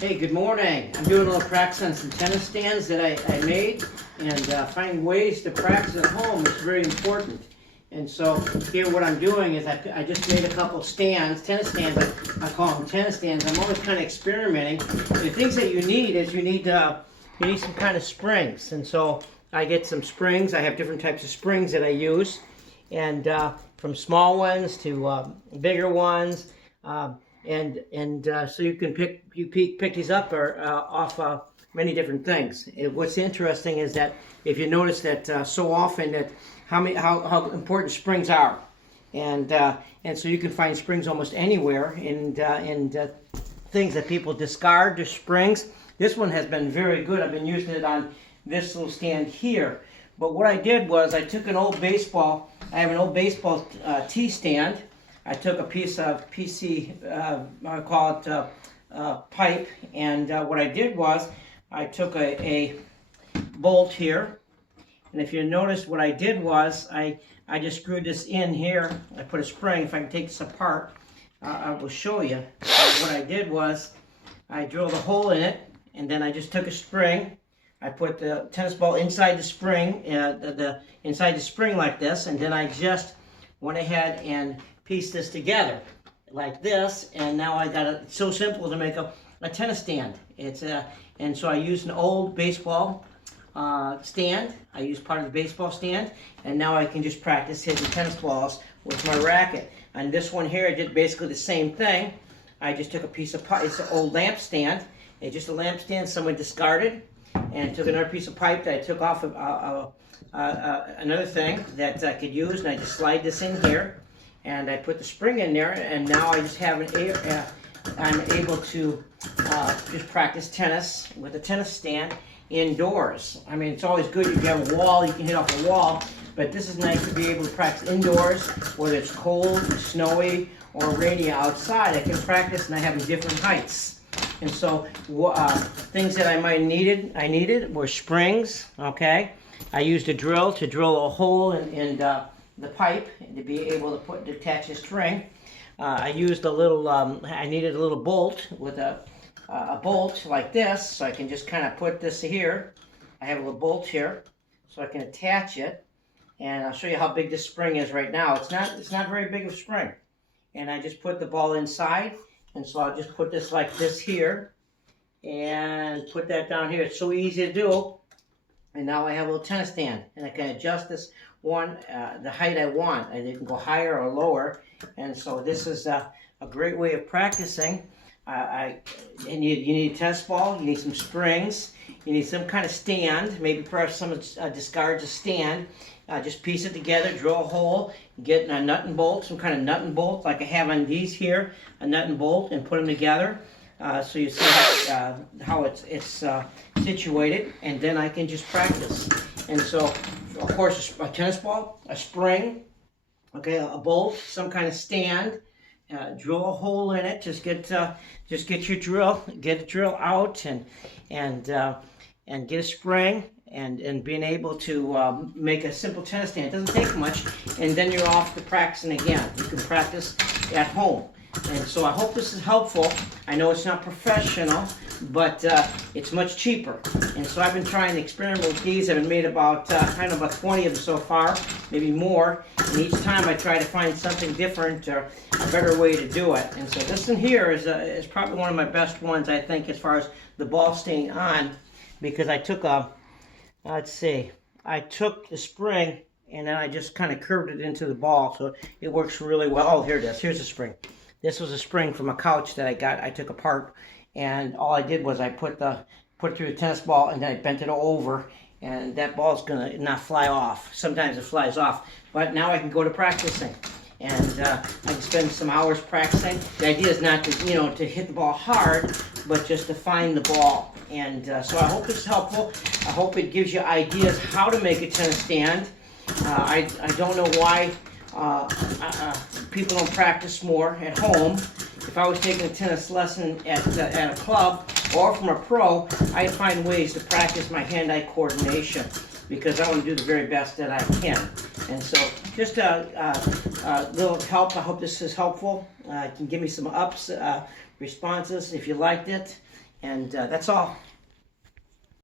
Hey, good morning. I'm doing a little practice on some tennis stands that I made, and finding ways to practice at home is very important. And so here what I'm doing is I just made a couple stands, tennis stands. I call them tennis stands. I'm always kind of experimenting. The things that you need is you need some kind of springs. And so I get some springs. I have different types of springs that I use, and from small ones to bigger ones. So you can pick these up or off many different things. What's interesting is that if you notice that so often that how important springs are, and so you can find springs almost anywhere in things that people discard. There's springs. This one has been very good. I've been using it on this little stand here. But what I did was I took an old baseball. I have an old baseball tee stand. I took a piece of PC, I call it pipe, and what I did was I took a bolt here, and if you notice what I did was I just screwed this in here. I put a spring. If I can take this apart, I will show you. What I did was I drilled a hole in it, and then I just took a spring. I put the tennis ball inside the spring, inside the spring like this, and then I just went ahead and piece this together like this, and now I got it. It's so simple to make a tennis stand. And so I used an old baseball stand. I used part of the baseball stand, and now I can just practice hitting tennis balls with my racket. And this one here, I did basically the same thing. I just took a piece of pipe. It's an old lamp stand. It's just a lamp stand someone discarded, and took another piece of pipe that I took off of another thing that I could use, and I just slide this in here. And I put the spring in there, and now I just have I'm able to just practice tennis with a tennis stand indoors. I mean, it's always good if you have a wall, you can hit off a wall, but this is nice to be able to practice indoors, whether it's cold, snowy, or rainy outside. I can practice, and I have them different heights. And so things that I needed were springs, okay? I used a drill to drill a hole in the pipe to be able to attach a string. I used a little, I needed a little bolt with a bolt like this, so I can just kind of put this here. I have a little bolt here, so I can attach it, and I'll show you how big this spring is right now. It's not very big of a spring, and I just put the ball inside, and so I'll just put this like this here, and put that down here. It's so easy to do. And now I have a little tennis stand, and I can adjust this one the height I want. I can go higher or lower, and so this is a great way of practicing. And you need a tennis ball, you need some springs, you need some kind of stand. Maybe perhaps someone discards a stand. Just piece it together, drill a hole, get a nut and bolt, some kind of nut and bolt like I have on these here, a nut and bolt, and put them together. So you see how it's situated, and then I can just practice. And so, of course, a tennis ball, a spring, okay, a bolt, some kind of stand, drill a hole in it. Just get your drill, get a drill out, and get a spring, and being able to make a simple tennis stand. It doesn't take much, and then you're off to practicing again. You can practice at home. And so I hope this is helpful. I know it's not professional, but it's much cheaper. And so I've been trying to experiment with these. I've made about 20 of them so far, maybe more. And each time I try to find something different or a better way to do it. And so this one here is probably one of my best ones, I think, as far as the ball staying on, because I took I took the spring, and then I just kind of curved it into the ball, so it works really well. Oh, here it is. Here's the spring. This was a spring from a couch that I took apart, and all I did was I put it through the tennis ball, and then I bent it over, and that ball's gonna not fly off. Sometimes it flies off, but now I can go to practicing, and I can spend some hours practicing. The idea is not to hit the ball hard, but just to find the ball. And so I hope this is helpful. I hope it gives you ideas how to make a tennis stand. I don't know why people don't practice more at home. If I was taking a tennis lesson at a club or from a pro, I'd find ways to practice my hand-eye coordination, because I want to do the very best that I can. And so just a little help. I hope this is helpful. You can give me some responses if you liked it. And that's all.